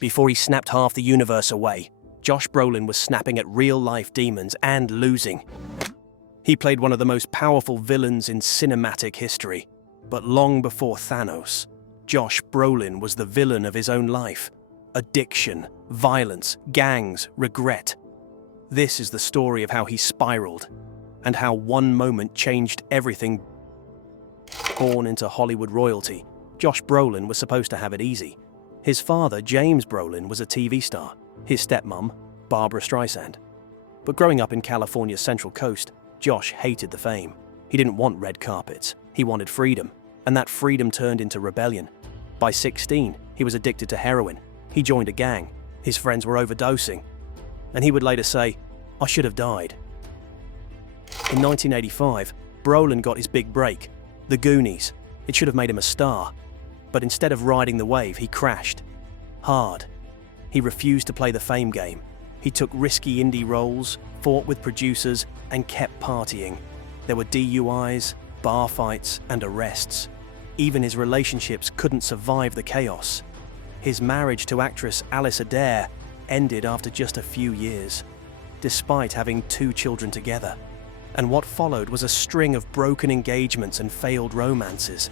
Before he snapped half the universe away, Josh Brolin was snapping at real-life demons and losing. He played one of the most powerful villains in cinematic history. But long before Thanos, Josh Brolin was the villain of his own life. Addiction, violence, gangs, regret. This is the story of how he spiraled, and how one moment changed everything. Born into Hollywood royalty, Josh Brolin was supposed to have it easy. His father, James Brolin, was a TV star. His stepmom, Barbara Streisand. But growing up in California's Central Coast, Josh hated the fame. He didn't want red carpets. He wanted freedom, and that freedom turned into rebellion. By 16, he was addicted to heroin. He joined a gang. His friends were overdosing. And he would later say, "I should have died." In 1985, Brolin got his big break, The Goonies. It should have made him a star. But instead of riding the wave, he crashed. Hard. He refused to play the fame game. He took risky indie roles, fought with producers, and kept partying. There were DUIs, bar fights, and arrests. Even his relationships couldn't survive the chaos. His marriage to actress Alice Adair ended after just a few years, despite having 2 children together. And what followed was a string of broken engagements and failed romances.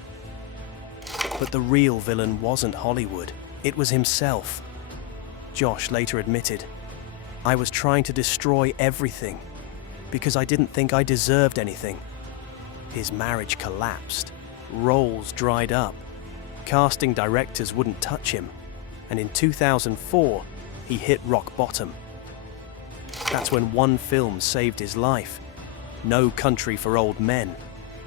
But the real villain wasn't Hollywood, it was himself. Josh later admitted, "I was trying to destroy everything because I didn't think I deserved anything." His marriage collapsed, roles dried up, casting directors wouldn't touch him, and in 2004, he hit rock bottom. That's when one film saved his life, No Country for Old Men.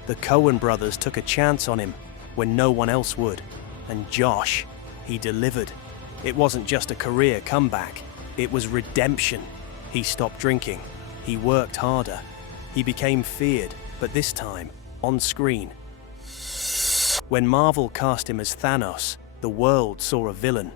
The Coen brothers took a chance on him when no one else would, and Josh, he delivered. It wasn't just a career comeback, it was redemption. He stopped drinking, he worked harder, he became feared, but this time, on screen. When Marvel cast him as Thanos, the world saw a villain.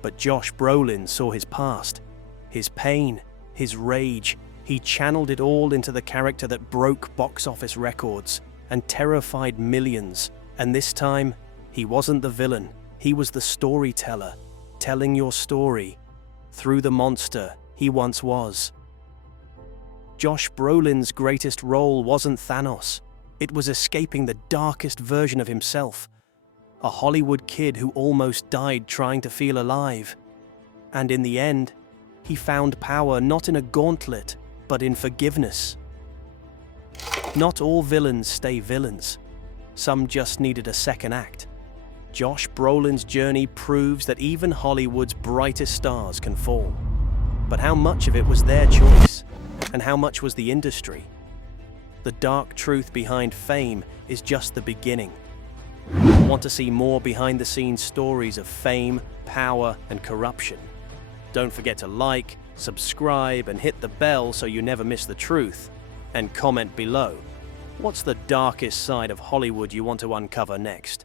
But Josh Brolin saw his past, his pain, his rage. He channeled it all into the character that broke box office records and terrified millions. And this time, he wasn't the villain, he was the storyteller, telling your story through the monster he once was. Josh Brolin's greatest role wasn't Thanos. It was escaping the darkest version of himself. A Hollywood kid who almost died trying to feel alive. And in the end, he found power not in a gauntlet, but in forgiveness. Not all villains stay villains. Some just needed a second act. Josh Brolin's journey proves that even Hollywood's brightest stars can fall. But how much of it was their choice? And how much was the industry? The dark truth behind fame is just the beginning. Want to see more behind-the-scenes stories of fame, power, and corruption? Don't forget to like, subscribe, and hit the bell so you never miss the truth. And comment below. What's the darkest side of Hollywood you want to uncover next?